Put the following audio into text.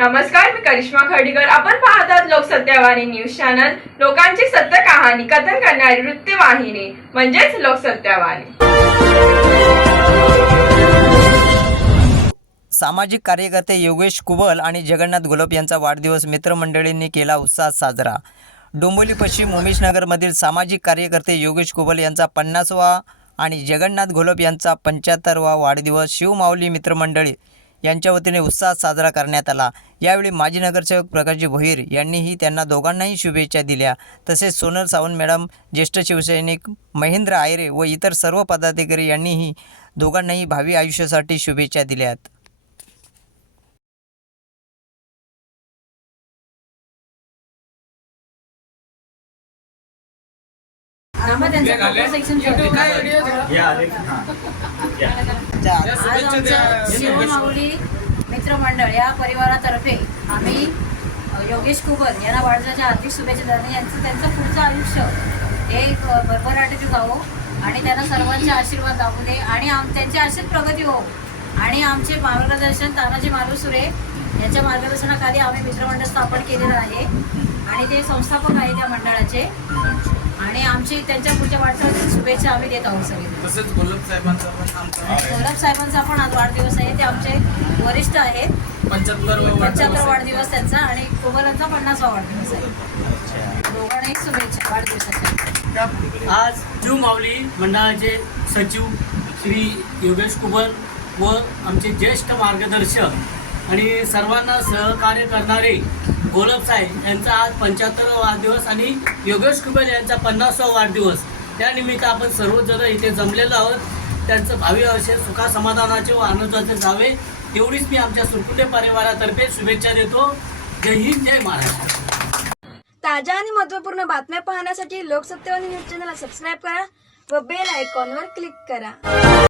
नमस्कार मी करिश्मा खडीकर. आपण पाहतात लोकसत्यावाणी न्यूज चॅनल. लोकांची सत्य कहाणी कथन करणारी वृत्तवाहिनी म्हणजेच लोकसत्यावाणी. सामाजिक कार्यकर्ते योगेश कुबल आणि जगन्नाथ घोलप यांचा वाढदिवस मित्रमंडळींनी केला उत्साहात साजरा. डोंबोली पश्चिम उमेशनगरमधील सामाजिक कार्यकर्ते योगेश कुबल यांचा पन्नासवा आणि जगन्नाथ घोलप यांचा पंच्याहत्तरवा वाढदिवस शिवमाऊली मित्रमंडळी यांच्या वतीने उत्साहात साजरा करण्यात आला. यावेळी माजी नगरसेवक प्रकाशजी भोईर यांनीही त्यांना दोघांनाही शुभेच्छा दिल्या. तसेच सोनल सावंत मॅडम ज्येष्ठ शिवसैनिक महेंद्र आयरे व इतर सर्व पदाधिकारी यांनीही दोघांनाही भावी आयुष्यासाठी शुभेच्छा दिल्यात. मित्रमंडळ या परिवारातर्फे आम्ही योगेश कुबर यांना वाढदिवसाच्या हार्दिक शुभेच्छा देणे यांचं त्यांचं पुढचं आयुष्य हे भरभराटीत जावं आणि त्यांना सर्वांचे आशीर्वाद लाभू दे. आणि आम त्यांची अशीच प्रगती हो आणि आमचे मार्गदर्शन तानाजी मालुसुरे यांच्या मार्गदर्शनाखाली आम्ही मित्रमंडळ स्थापन केलेलं आहे. आणि ते संस्थापक आहे त्या मंडळाचे. आणि आमची त्यांच्या पुढच्या वाटचालीची शुभेच्छा आम्ही देत आहोत सगळे. तसेच गुलाब साहेबांचा पण आमचा गौरव साहेबांचा पण आज वाढदिवस आहे. ते आमचे वरिष्ठ आहेत. पंच्याहत्तर पंच्याहत्तर वाढदिवस त्यांचा आणि कोमलांचा पन्नासवा वाढदिवस आहे. दोघांनाही शुभेच्छा वाढदिवसाच्या. आज जीव माऊली मंडळाचे सचिव श्री योगेश कुबल व आमचे ज्येष्ठ मार्गदर्शक आणि सर्वांना सहकार्य करणारे गोलब साहेब यांचा आज पंच्याहत्तर वाढदिवस आणि योगेश कुबेर यांचा पन्नासावा वाढदिवस. त्यानिमित्त आपण सर्वजण इथे जमलेलो आहोत. त्यांचं भावी अवश्य सुखा समाधानाचे व आनंदाचे जावे तेवढीच मी आमच्या सुरकुंडे परिवारातर्फे शुभेच्छा देतो. जय हिंद जय महाराष्ट्र. ताज्या आणि महत्त्वपूर्ण बातम्या पाहण्यासाठी लोकसत्तेवाणी न्यूज चॅनलला सबस्क्राईब करा व बेल आयकॉनवर क्लिक करा.